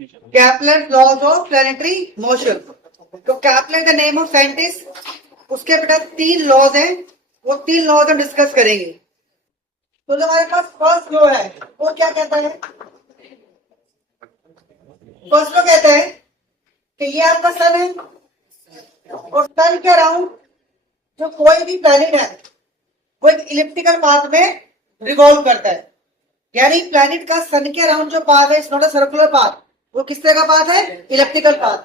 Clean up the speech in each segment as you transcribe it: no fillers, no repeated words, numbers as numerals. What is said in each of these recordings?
कैपलर laws of planetary motion. तो Kepler the name of scientist, उसके बेटा 3 लॉज हैं, वो 3 लॉज हम डिस्कस करेंगे। तो जो हमारे पास फर्स्ट लॉ है वो क्या कहता है? फर्स्ट लॉ कहता है कि ये आपका सन है और सन के अराउंड जो कोई भी प्लैनेट है वो एक इलिप्टिकल पाथ में रिवॉल्व करता है। यानी प्लैनेट का सन के अराउंड जो पाथ है, it's not a circular path, वो किस तरह का पाथ है? Elliptical path.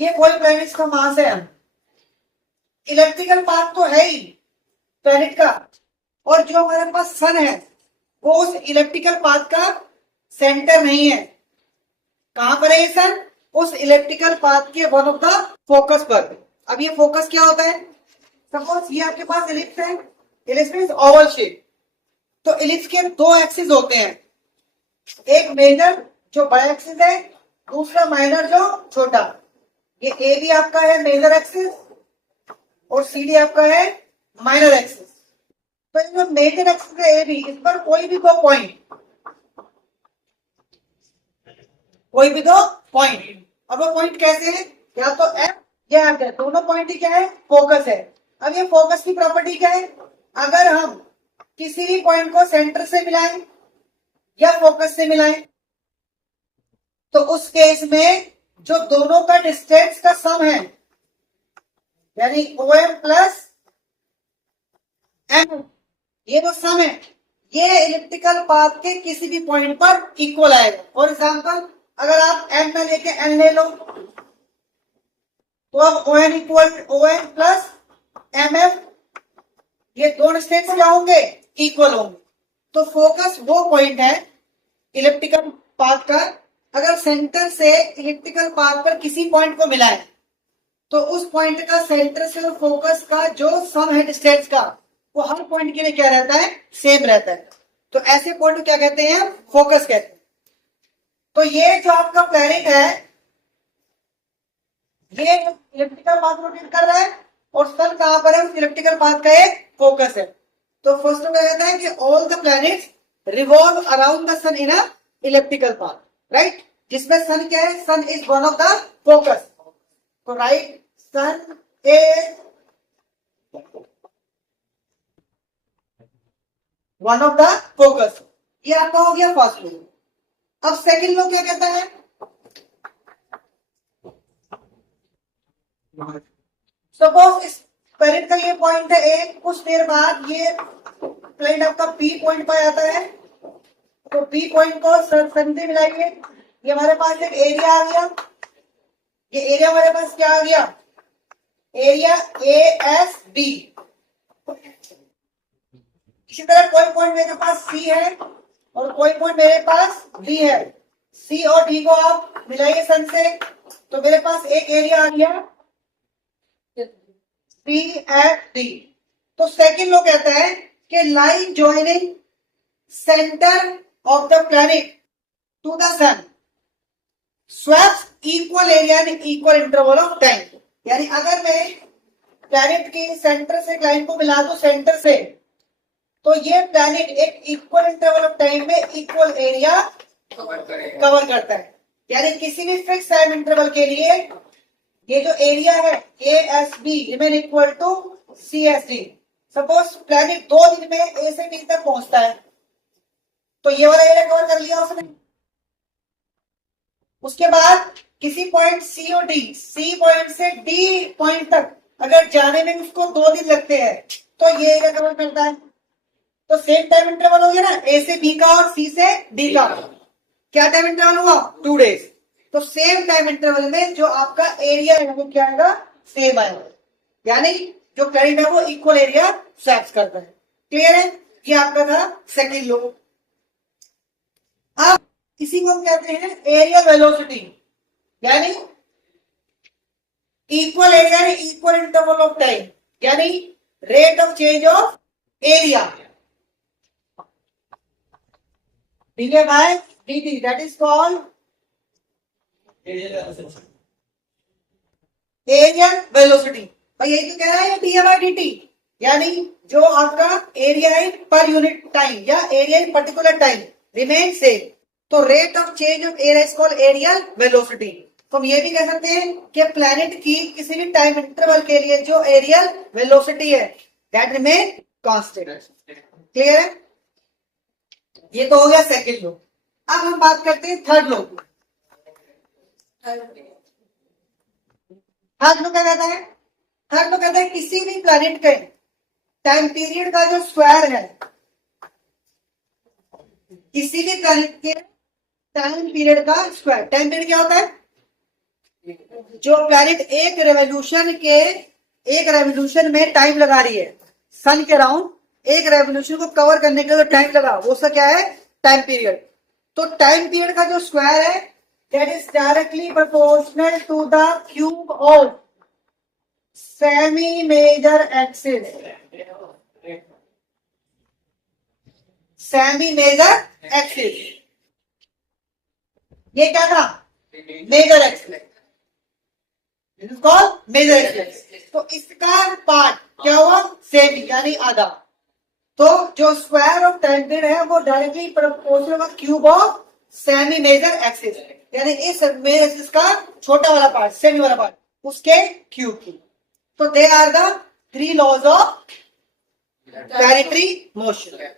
ये कोई प्लैनेट का मास है, इलिप्टिकल पाथ तो है ही प्लैनेट का, और जो हमारे पास सन है वो उस इलिप्टिकल पाथ का सेंटर नहीं है। कहां पर है ये सन? उस इलिप्टिकल पाथ के वन ऑफ द फोकस पर। अब ये फोकस क्या होता है? सपोज ये आपके पास इलिप्स है, इलिप्स मींस ओवल शेप। तो इलिप्स के 2 एक्सिस होते हैं, एक मेजर जो बड़ा एक्सिस है, दूसरा माइनर जो छोटा। ये ए भी आपका है मेजर एक्सिस और सी डी आपका है माइनर एक्सिस। तो ये जो मेजर एक्सिस है ए बी, इस पर कोई भी 2 पॉइंट, अब वो पॉइंट कैसे है? या तो एफ या एफ, दोनों पॉइंट ही क्या है? फोकस है। अब ये फोकस की प्रॉपर्टी क्या है? अगर हम किसी भी पॉइंट को सेंटर से मिलाएं या फोकस से मिलाएं, तो उस केस में जो दोनों का डिस्टेंस का सम है, यानी OM प्लस M, ये जो सम है ये इलिप्टिकल पाथ के किसी भी पॉइंट पर इक्वल आएगा। फॉर एग्जांपल, अगर आप M में लेके N ले लो, तो अब ON equal ON plus MF, ये दो डिस्टेंस क्या होंगे? इक्वल होंगे। तो फोकस वो पॉइंट है इलिप्टिकल पाथ का, अगर सेंटर से इलिप्टिकल पाथ पर किसी पॉइंट को मिलाए तो उस पॉइंट का सेंटर से और फोकस का जो सम है डिस्टेंस का, वो हर पॉइंट के लिए क्या रहता है? सेम रहता है। तो ऐसे पॉइंट को क्या कहते हैं? फोकस कहते हैं। तो ये जो आपका प्लैनेट है ये इलिप्टिकल पाथ रोटेट कर रहा है और सन कहां पर है? उस इलिप्टिकल पाथ का एक फोकस है। तो फर्स्ट में कहता है कि all the planets revolve around the sun in a elliptical path, right? जिसमें सन क्या है? Sun is one of the focus. तो right, sun is one of the focus. ये आपका हो गया फर्स्ट लॉ। अब सेकंड लॉ क्या कहता है? सपोज इस प्लैनेट का ये पॉइंट है ए, कुछ देर बाद ये प्लैनेट आपका बी पॉइंट पर आता है, तो बी पॉइंट को सन से मिलाइए, ये हमारे पास एक एरिया आ गया। ये एरिया हमारे पास क्या आ गया? Area ASB। इसी तरह कोई पॉइंट मेरे पास C है और कोई पॉइंट मेरे पास D है। C और D को आप मिलाइए सन से, तो मेरे पास एक एरिया आ गया CFD। तो सेकंड लॉ कहता है कि line joining centre of the planet to the sun sweeps equal area in equal interval of time. यानी अगर मैं प्लैनेट के सेंटर से लाइन को मिला दूं सेंटर से, तो ये प्लैनेट एक इक्वल इंटरवल ऑफ टाइम में इक्वल एरिया कवर करता है। यानी किसी भी फिक्स टाइम इंटरवल के लिए ये जो एरिया है ASB remain equal to CSD। Suppose planet 2 दिन में A से B तक पहुंचता है, तो ये वाला एरिया कवर कर लिया उसने। उसके बाद किसी पॉइंट C और D, C पॉइंट से D पॉइंट तक अगर जाने में उसको 2 दिन लगते हैं, तो ये एरिया कवर करता है। तो सेम टाइम इंटरवल हो गया ना, A से B का और C से D का। क्या टाइम इंटरवल हुआ? 2 डेज। तो सेम टाइम इंटरवल में जो आपका एरिया है वो क्या आएगा? सेम आएगा। यानी जो प्लैनेट है वो इक्वल एरिया स्वैप करता है। क्लियर है? ये आपका था सेकंड लॉ। अब इसी को हम कहते हैं एरिया वेलोसिटी, यानी equal area equal interval of time, यानी rate of change of area divided by dt, that is called area velocity. और ये क्यों कह रहा है? dy/dt, यानी जो आपका एरिया है पर यूनिट टाइम या area in particular time remain same, तो rate of change of area is called areal velocity. तो हम ये भी कह सकते हैं कि प्लैनेट की किसी भी टाइम इंटरवल के लिए जो एरियल वेलोसिटी है दैट रिमेन कांस्टेंट। क्लियर है? ये तो हो गया सेकंड लॉ। अब हम बात करते हैं थर्ड लॉ। थर्ड लॉ क्या कहता है? थर्ड लॉ कहता है किसी भी प्लैनेट के टाइम पीरियड का जो स्क्वायर है, किसी भी प्लैनेट के टाइम पीरियड का स्क्वायर, टाइम पीरियड क्या होता है? जो प्लैनेट एक रेवोल्यूशन में टाइम लगा रही है सन के अराउंड, एक रेवोल्यूशन को कवर करने के लिए टाइम लगा, वो उसका क्या है? Time period. तो टाइम पीरियड का जो स्क्वायर है that is directly proportional to the cube of semi major axis. Semi major axis ये क्या था? Major axis, major axis. तो इसका पार्ट क्या हुआ? सेमी यानी आधा। तो जो स्क्वायर ऑफ टाइम पीरियड है वो directly proportional cube of semi major axis, यानी इस मेजर एक्सिस का छोटा वाला पार्ट, सेमी वाला पार्ट, उसके क्यूब की। तो they are the 3 laws of planetary motion.